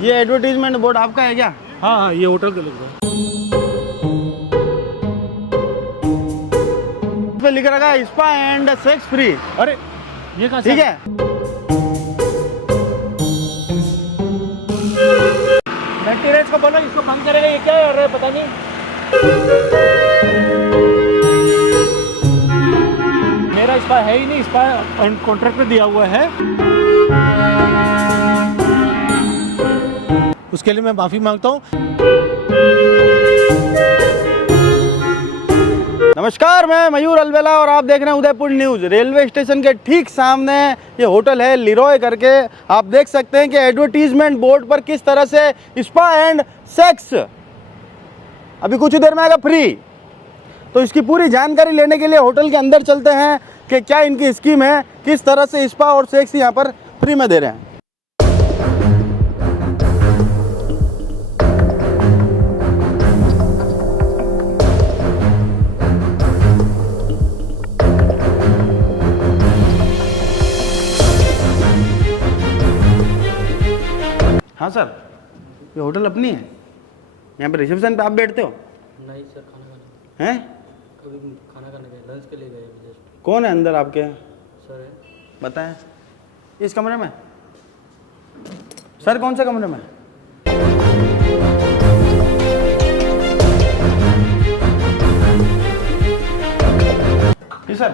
ये advertisement board आपका है क्या? हाँ हाँ, ये होटल का लग रहा है। इस पे लिख रखा है स्पा एंड सेक्स फ्री। अरे ये कहाँ से? ठीक है, मेंटेनेंस को बोलो, इसको बंद करेगा। ये क्या कर रहा है पता नहीं। मेरा स्पा है ही नहीं, स्पा कॉन्ट्रैक्ट में दिया हुआ है। उसके लिए मैं माफ़ी मांगता हूँ। नमस्कार, मैं मयूर अलवेला और आप देख रहे हैं उदयपुर न्यूज़। रेलवे स्टेशन के ठीक सामने ये होटल है लिरोय करके। आप देख सकते हैं कि एडवर्टीजमेंट बोर्ड पर किस तरह से स्पा एंड सेक्स अभी कुछ देर में आएगा फ्री। तो इसकी पूरी जानकारी लेने के लिए होटल के अंदर चलते हैं कि क्या इनकी स्कीम है, किस तरह से स्पा और सेक्स यहाँ पर फ्री में दे रहे हैं। हाँ सर, ये होटल अपनी है? यहाँ पे रिसेप्शन पे आप बैठते हो? नहीं सर, खाना खाने हैं? कभी खाना खाने गए, लंच के लिए गए जस्ट। कौन है अंदर आपके? सर है। बताएं। इस कमरे में? सर कौन से कमरे में? जी सर।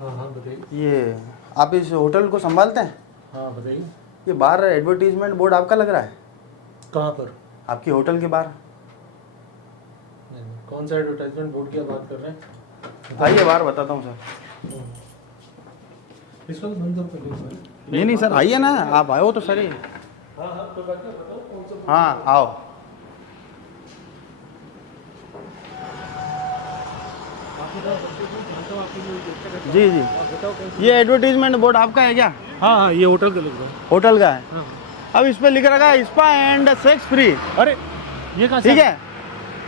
हाँ हाँ बताइए। ये आप इस होटल को संभालते हैं? हाँ बताइए। ये बाहर एडवर्टीजमेंट बोर्ड आपका लग रहा है? कहाँ पर? आपकी होटल के बाहर। नहीं, कौन सा एडवर्टाइजमेंट बोर्ड की आप बात कर रहे हैं? आइए बाहर बताता हूँ सर। इसको तो बंद कर लीजिए। नहीं नहीं सर, आइए ना, आप आए हो तो सर। हाँ हाँ, तो बात बताओ कौन सा। हाँ आओ। जी जी, ये एडवर्टीजमेंट बोर्ड आपका है क्या? हाँ हाँ, ये होटल का लग रहा है। होटल का है। हाँ। अब इस पे लिख रखा है स्पा एंड सेक्स फ्री। अरे ये कहाँ से? ठीक है,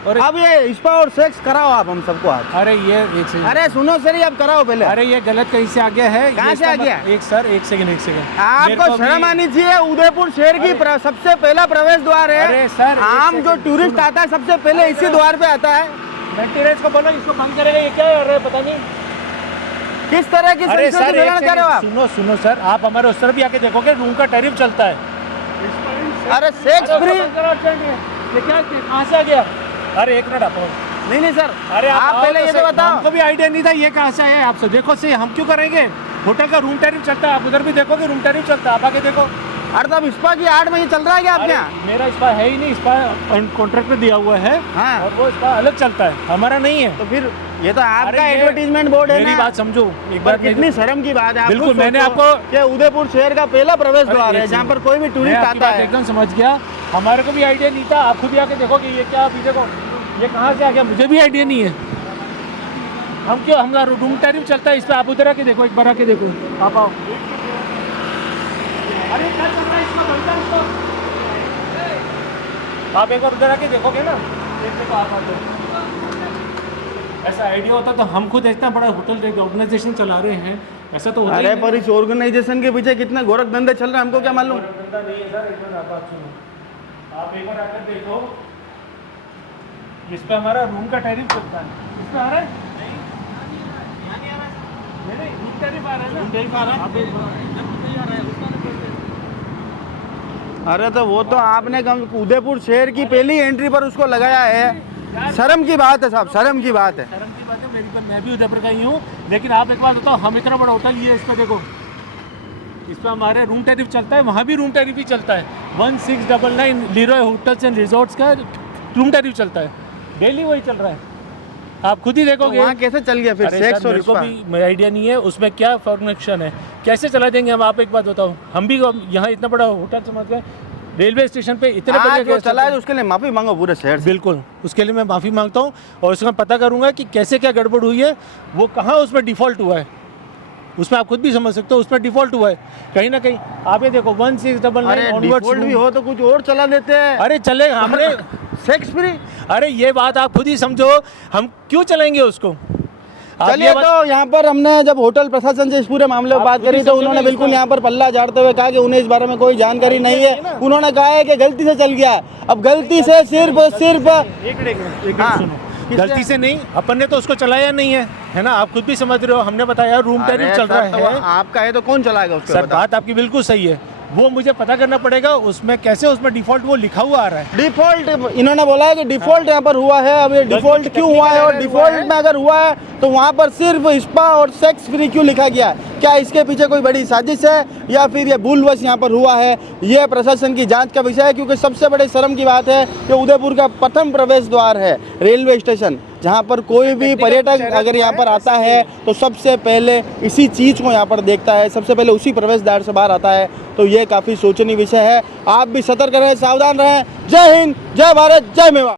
अरे अब ये स्पा और सेक्स कराओ आप हम सबको आज। अरे ये एक सेकंड। अरे सुनो सर, ये आप कराओ पहले। अरे ये गलत कहीं से आ गया है। कहाँ ये से आ इसका गया? एक सर, एक सेकंड मेरे आपको को शर्म भी- आनी चाहिए। उदयपुर शहर की सबसे पहला प्रवेश द्वार है। अरे सर, एक आम जो सेकंड, टूरिस्ट आता है सबसे पहले इसी द्वार पे आता है। मेंटेनेंस को बोलो, इसको बंद करेगा। ये क्या कर रहा है पता नहीं। किस तरह की अरे संस्कृति सर, ग्रहण कर रहे हो आप? सुनो सुनो सर, आप हमारे उस तरफ भी आके देखोगे, रूम का टैरिफ चलता है। अरे सेक्स फ्री? ये क्या, कहाँ से आ गया? अरे एक मिनट आप। नहीं नहीं सर, अरे आप आओ पहले ये सर, तो बताओ। हमको भी आइडिया नहीं था ये कहाँ से आया है आपसे। देखो से हम क्यों करेंगे? होटल का रूम टैरिफ चलता है, आप उधर भी देखोगे रूम टैरिफ चलता है, आप आके देखो। अरे तो अब स्पा की 8 महीने चल रहा है क्या आपके अरे, यहाँ? मेरा स्पा है ही नहीं, स्पा कॉन्ट्रैक्ट में दिया हुआ है। हाँ। और वो स्पा अलग चलता है, हमारा नहीं है। तो फिर ये तो आपका अरे ये- एडवर्टीजमेंट बोर्ड है मेरी ना। बात समझो एक पर बार। कितनी शर्म की बात है। आप बिल्कुल, खुद मैंने सोचो आपको- कि उदयपुर शहर का पहला प्रवेश द्वार है जहाँ पर कोई भी टूरिस्ट आता है। एकदम समझ गया, हमारे को भी आइडिया नहीं था। आप खुद ही आके देखोगे ये क्या, अभी देखो ये कहाँ से आ गया, मुझे भी आइडिया नहीं है। हम क्यों, हमारा रूम टैरिफ चलता है इस पर। आप उधर आके देखो, एक बार आके देखो, आप आओ। अरे क्या चल रहा है इसका, बनता है इसको। आप एक बार उधर आके देखोगे ना, एक देखो आप आके। ऐसा आइडिया होता तो हम खुद इतना बड़ा होटल ऑर्गेनाइजेशन चला रहे हैं, ऐसा तो होता ही अरे नहीं। पर इस ऑर्गेनाइजेशन के पीछे कितने गोरख धंधे चल रहे हैं हमको क्या मालूम। धंधा नहीं है सर, एक बार आप बात सुनो। आप एक बार आकर देखो, इस पे हमारा रूम का टैरिफ चलता है। इस पे आ रहा है? नहीं, रूम टैरिफ आ रहा है ना? टैरिफ आ रहा है। आप एक बार नहीं आ रहा है उसका। अरे तो वो तो आपने उदयपुर शहर की पहली एंट्री पर उसको लगाया है। शर्म की बात है साहब, शर्म की बात है। शर्म की बात है मेरी पर, मैं भी उदयपुर का ही हूँ। लेकिन आप एक बात बताओ, हम इतना बड़ा होटल, ये इस पे देखो, इस पे हमारे रूम टैरिफ चलता है, वहाँ भी रूम टैरिफ ही चलता है। 1699 लिरोय होटल्स एंड रिजॉर्ट्स का रूम टैरिफ चलता है, डेली वही चल रहा है। आप खुद ही देखोगे। वहाँ कैसे चल गया फिर अरे सेक्स सर, और मेरे को स्पा? भी आइडिया नहीं है उसमें क्या कनेक्शन है, कैसे चला देंगे हम। आप एक बात बताओ, हम भी यहाँ इतना बड़ा होटल समझ गए, रेलवे स्टेशन पे इतने आज बड़े जो चला है तो उसके लिए माफी मांगो पूरे शहर से। बिल्कुल, उसके लिए मैं माफ़ी मांगता हूँ और उसका पता करूँगा कि कैसे क्या गड़बड़ हुई है, वो कहाँ उसमें डिफ़ॉल्ट हुआ है। उसमें आप खुद भी समझ सकते हो, उसमें डिफ़ॉल्ट हुआ है कहीं ना कहीं। आप ये देखो 1699 अरे डिफॉल्ट भी हो तो कुछ और चला देते हैं। अरे चले हमने सेक्स फ्री? अरे ये बात आप खुद ही समझो, हम क्यों चलाएंगे उसको। आप चलिए, ये बस- तो यहाँ पर हमने जब होटल प्रशासन से इस पूरे मामले में बात खुद ही करी तो समझो उन्होंने ना बिल्कुल इसको। यहाँ पर पल्ला झाड़ते हुए कहा कि उन्हें इस बारे में कोई जानकारी नहीं है। उन्होंने कहा है कि गलती से चल गया। अब गलती से सिर्फ एक हाँ, सुनो, किसने- गलती से नहीं, अपन ने तो उसको चलाया नहीं है ना, आप खुद भी समझ रहे हो, हमने बताया रूम अरे टैरिफ चल सर, रहा तो है। आपका है तो कौन चलाएगा उसको? सर बता। बात आपकी बिल्कुल सही है, वो मुझे पता करना पड़ेगा उसमें कैसे, उसमें डिफॉल्ट वो लिखा हुआ आ रहा है। डिफॉल्ट इन्होंने बोला है कि डिफॉल्ट यहाँ पर हुआ है। अब ये डिफॉल्ट क्यों हुआ है और डिफॉल्ट में अगर हुआ है तो वहाँ पर सिर्फ स्पा और सेक्स फ्री क्यों लिखा गया है? क्या इसके पीछे कोई बड़ी साजिश है या फिर ये भूलवश यहाँ पर हुआ है? ये प्रशासन की जांच का विषय है, क्योंकि सबसे बड़े शर्म की बात है कि उदयपुर का प्रथम प्रवेश द्वार है रेलवे स्टेशन, जहाँ पर कोई भी पर्यटक अगर यहाँ पर आता है तो सबसे पहले इसी चीज़ को यहाँ पर देखता है, सबसे पहले उसी प्रवेश द्वार से बाहर आता है। तो ये काफ़ी सोचनीय विषय है। आप भी सतर्क रहें, सावधान रहें। जय हिंद, जय भारत, जय मेवा।